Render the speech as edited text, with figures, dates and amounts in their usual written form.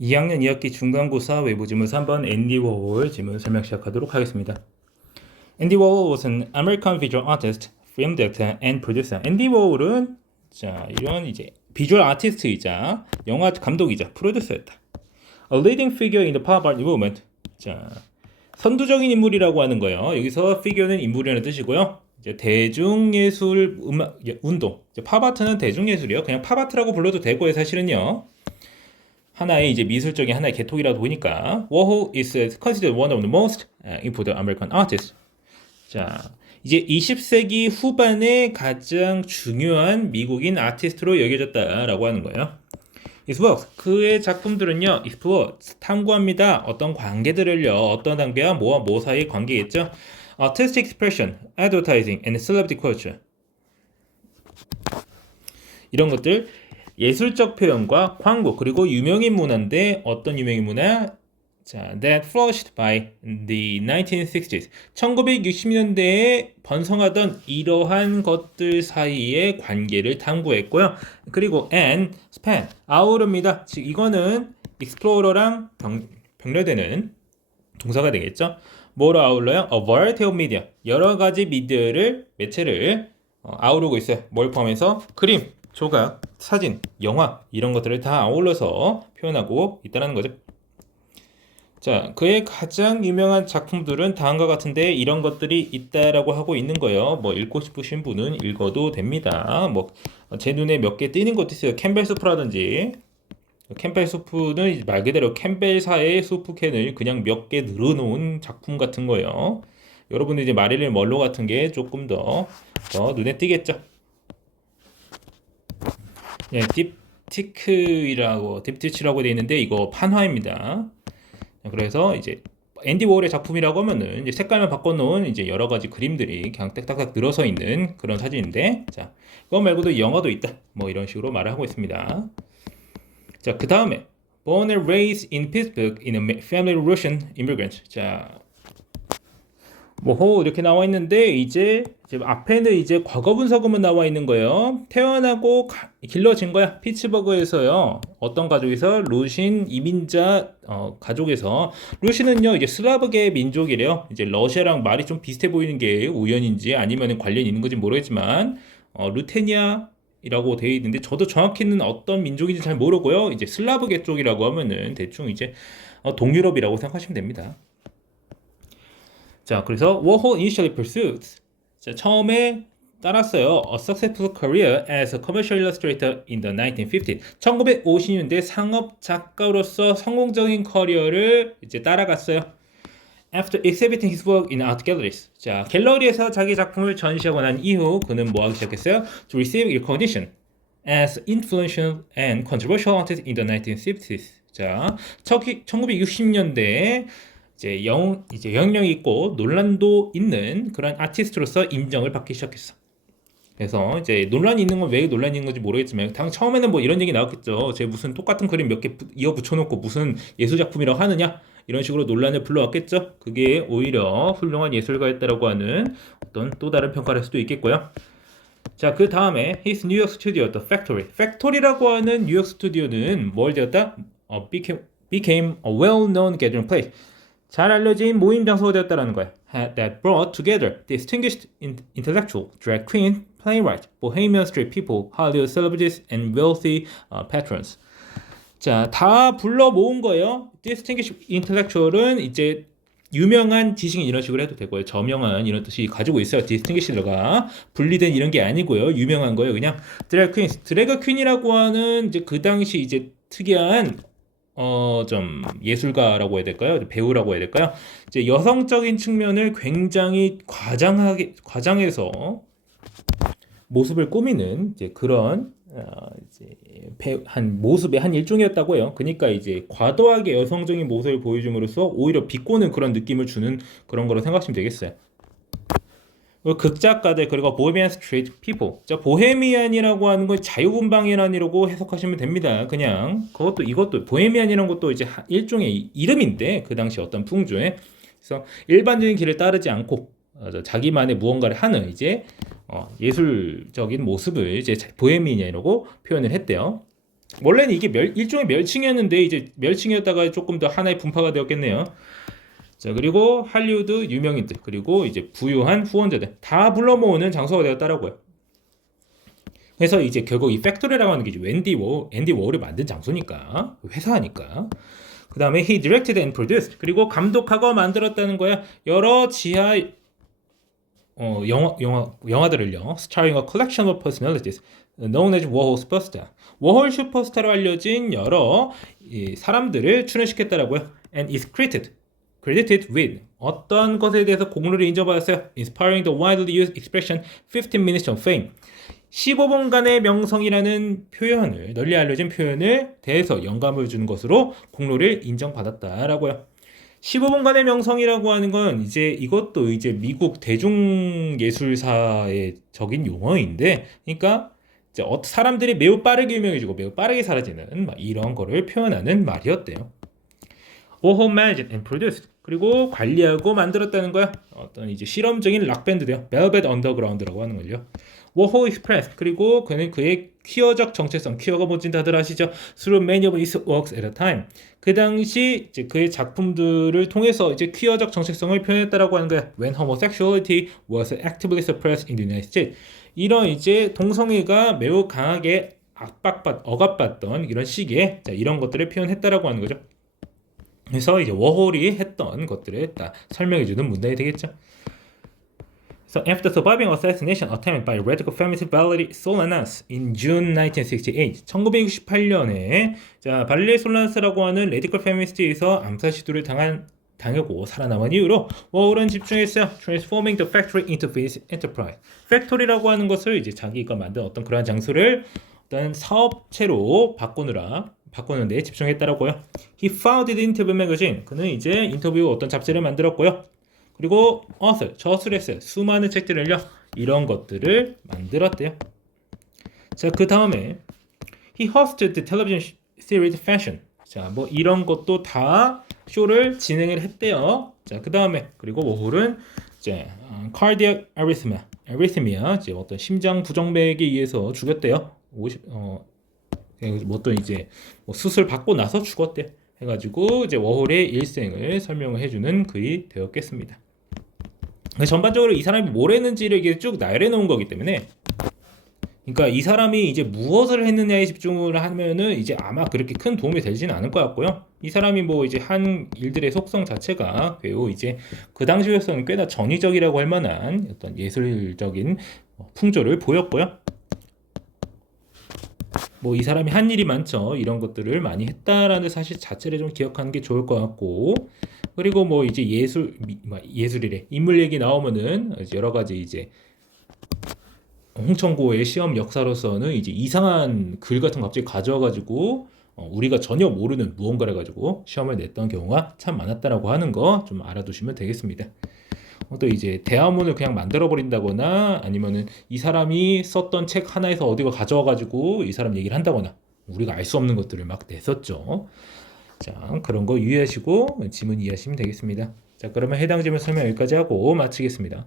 2학년 2학기 중간고사 외부 지문 3번 앤디 워홀 지문 설명 시작하도록 하겠습니다. 앤디 워홀 was an American visual artist, film director, and producer. 앤디 워홀은 이런 이제 비주얼 아티스트이자 영화 감독이자 프로듀서였다. A leading figure in the pop art movement. 선두적인 인물이라고 하는 거예요. 여기서 figure는 인물이라는 뜻이고요. 이제 대중예술 음악 운동. 팝아트는 대중예술이요. 그냥 팝아트라고 불러도 되고요, 사실은요. 하나의 이제 미술적인 하나의 계통이라고 보니까 Warhol is considered one of the most important American artists. 이제 20세기 후반에 가장 중요한 미국인 아티스트로 여겨졌다라고 하는 거예요. His works, 그의 작품들은요, explore, 탐구합니다. 어떤 관계들을요, 어떤 단계와 뭐와 뭐 사이의 관계겠죠? Artistic expression, advertising, and celebrity culture. 이런 것들 예술적 표현과 광고 그리고 유명인 문화인데 어떤 유명인 문화? That flourished by the 1960s. 1960년대에 번성하던 이러한 것들 사이의 관계를 탐구했고요. 그리고 and span 아우릅니다. 즉 이거는 explorer랑 병렬되는 동사가 되겠죠. 뭐로 아울러요? A variety of media. 여러 가지 매체를 아우르고 있어요. 뭘 포함해서? 그림, 조각, 사진, 영화 이런 것들을 다 아울러서 표현하고 있다는 거죠. 그의 가장 유명한 작품들은 다음과 같은데 이런 것들이 있다라고 하고 있는 거예요. 뭐 읽고 싶으신 분은 읽어도 됩니다. 뭐 제 눈에 몇 개 띄는 것도 있어요. 캠벨 수프라든지. 캠벨 수프는 말 그대로 캠벨사의 수프 캔을 그냥 몇 개 늘어놓은 작품 같은 거예요. 여러분들 이제 마릴린 먼로 같은 게 조금 더 눈에 띄겠죠. 딥티치라고 되어 있는데 이거 판화입니다. 그래서 이제 앤디 워홀의 작품이라고 하면은 이제 색깔만 바꿔놓은 이제 여러 가지 그림들이 그냥 딱딱딱 늘어서 있는 그런 사진인데, 그거 말고도 영화도 있다. 뭐 이런 식으로 말을 하고 있습니다. 그 다음에 born and raised in Pittsburgh in a family of Russian immigrants. 뭐 이렇게 나와 있는데 이제 앞에는 이제 과거 분석음은 나와 있는 거예요. 태어나고 길러진 거야. 피츠버그에서요. 어떤 가족에서 루신 이민자 가족에서 루신은요 이제 슬라브계 민족이래요. 이제 러시아랑 말이 좀 비슷해 보이는 게 우연인지 아니면 관련이 있는 건지 모르겠지만 루테니아라고 되어 있는데 저도 정확히는 어떤 민족인지 잘 모르고요. 이제 슬라브계 쪽이라고 하면은 대충 이제 동유럽이라고 생각하시면 됩니다. 그래서 Warhol initially pursued 처음에 따랐어요. A successful career as a commercial illustrator in the 1950s. 1950년대 상업 작가로서 성공적인 커리어를 이제 따라갔어요. After exhibiting his work in art galleries. 갤러리에서 자기 작품을 전시하고 난 이후 그는 뭐 하기 시작했어요? To receive recognition as influential and controversial artist in the 1950s. 1960년대에 이제 영향력이 있고 논란도 있는 그런 아티스트로서 인정을 받기 시작했어. 그래서 이제 논란이 있는 건 왜 논란이 있는 건지 모르겠지만 처음에는 뭐 이런 얘기 나왔겠죠. 제 무슨 똑같은 그림 몇 개 이어 붙여놓고 무슨 예술 작품이라고 하느냐 이런 식으로 논란을 불러왔겠죠. 그게 오히려 훌륭한 예술가였다라고 하는 어떤 또 다른 평가를 할 수도 있겠고요. 그 다음에 his New York studio, The Factory. Factory라고 하는 뉴욕 스튜디오는 뭘 되었다? became a well-known gathering place. 잘 알려진 모임 장소가 되었다라는 거야. That brought together distinguished intellectual, drag queen, playwright, bohemian street people, Hollywood celebrities, and wealthy patrons. 다 불러 모은 거예요. distinguished intellectual은 이제 유명한 지식인 이런 식으로 해도 되고요. 저명한 이런 뜻이 가지고 있어요. distinguished가 분리된 이런 게 아니고요. 유명한 거예요. 그냥 drag queens, 드래그 퀸이라고 하는 이제 그 당시 이제 특이한 좀 예술가라고 해야 될까요? 배우라고 해야 될까요? 이제 여성적인 측면을 굉장히 과장해서 모습을 꾸미는 이제 그런 한 모습의 한 일종이었다고 해요. 그러니까 이제 과도하게 여성적인 모습을 보여줌으로써 오히려 비꼬는 그런 느낌을 주는 그런 거로 생각하시면 되겠어요. 극작가들 그리고 보헤미안 스트리트 피플. 보헤미안이라고 하는 건 자유분방이라고 해석하시면 됩니다. 그냥 이것도 보헤미안이라는 것도 이제 일종의 이름인데 그 당시 어떤 풍조에 그래서 일반적인 길을 따르지 않고 자기만의 무언가를 하는 이제 예술적인 모습을 이제 보헤미안이라고 표현을 했대요. 원래는 이게 일종의 멸칭이었는데 이제 멸칭이었다가 조금 더 하나의 분파가 되었겠네요. 자, 그리고 할리우드 유명인들, 그리고 이제 부유한 후원자들 다 불러 모으는 장소가 되었다라고요. 그래서 이제 결국 이 팩토리라고 하는 게 이제 앤디 워홀이 만든 장소니까, 회사니까. 그 다음에 he directed and produced, 그리고 감독하고 만들었다는 거야. 여러 지하 영화들을요. starring a collection of personalities known as Warhol Superstar. 워홀 슈퍼스타로 알려진 여러 사람들을 출연시켰다라고요. And is credited with 어떤 것에 대해서 공로를 인정받았어요. Inspiring the widely used expression 15 minutes of fame. 15분간의 명성이라는 표현을, 널리 알려진 표현을 대해서 영감을 준 것으로 공로를 인정받았다라고요. 15분간의 명성이라고 하는 건 이제 이것도 이제 미국 대중예술사의 적인 용어인데, 그러니까 이제 사람들이 매우 빠르게 유명해지고 매우 빠르게 사라지는 막 이런 거를 표현하는 말이었대요. Warhol managed and produced, 그리고 관리하고 만들었다는 거야. 어떤 이제 실험적인 락 밴드돼요. Velvet Underground라고 하는 걸요. Warhol Express, 그리고 그는 그의 퀴어적 정체성, 퀴어가 뭔지 다들 아시죠? Through many of his works at a time. 그 당시 이제 그의 작품들을 통해서 이제 퀴어적 정체성을 표현했다라고 하는 거야. When homosexuality was actively suppressed in the United States. 이런 이제 동성애가 매우 강하게 억압받던 이런 시기에 자, 이런 것들을 표현했다라고 하는 거죠. 그래서 이제 워홀이 했던 것들을 다 설명해주는 문단이 되겠죠. So after surviving assassination attempt by radical feminist Valerie Solanas in June 1968, 1968년에 자 발레리 솔라나스라고 하는 레디컬 페미니스트에서 암살 시도를 당하고 살아남은 이후로 워홀은 집중했어요. Transforming the factory into business enterprise. 팩토리라고 하는 것을 이제 자기가 만든 어떤 그러한 장소를 어떤 사업체로 바꾸는 데 집중했다라고요. He founded Interview Magazine. 그는 이제 인터뷰 어떤 잡지를 만들었고요. 그리고 저술을 했어요. 수많은 책들을요. 이런 것들을 만들었대요. 자, 그 다음에 he hosted the television series Fashion. 자, 뭐 이런 것도 다 쇼를 진행을 했대요. 자, 그 다음에 그리고 워홀은 이제 cardiac arrhythmia, 이제 어떤 심장 부정맥에 의해서 죽였대요. 어떤 이제 뭐 수술 받고 나서 죽었대. 해가지고 이제 워홀의 일생을 설명을 해주는 글이 되었겠습니다. 전반적으로 이 사람이 뭘 했는지를 이게 쭉 나열해 놓은 거기 때문에, 그러니까 이 사람이 이제 무엇을 했느냐에 집중을 하면은 이제 아마 그렇게 큰 도움이 되지는 않을 것 같고요. 이 사람이 뭐 이제 한 일들의 속성 자체가 매우 이제 그 당시로서는 꽤나 전위적이라고 할 만한 어떤 예술적인 풍조를 보였고요. 뭐 이 사람이 한 일이 많죠. 이런 것들을 많이 했다라는 사실 자체를 좀 기억하는 게 좋을 것 같고, 그리고 뭐 이제 예술이래 인물 얘기 나오면은 여러 가지 이제 홍천고의 시험 역사로서는 이제 이상한 글 같은 거 갑자기 가져와가지고 우리가 전혀 모르는 무언가를 가지고 시험을 냈던 경우가 참 많았다라고 하는 거 좀 알아두시면 되겠습니다. 또 이제 대화문을 그냥 만들어 버린다거나 아니면은 이 사람이 썼던 책 하나에서 어디가 가져와가지고 이 사람 얘기를 한다거나 우리가 알 수 없는 것들을 막 냈었죠. 자, 그런 거 유의하시고 지문 이해하시면 되겠습니다. 자, 그러면 해당 질문 설명 여기까지 하고 마치겠습니다.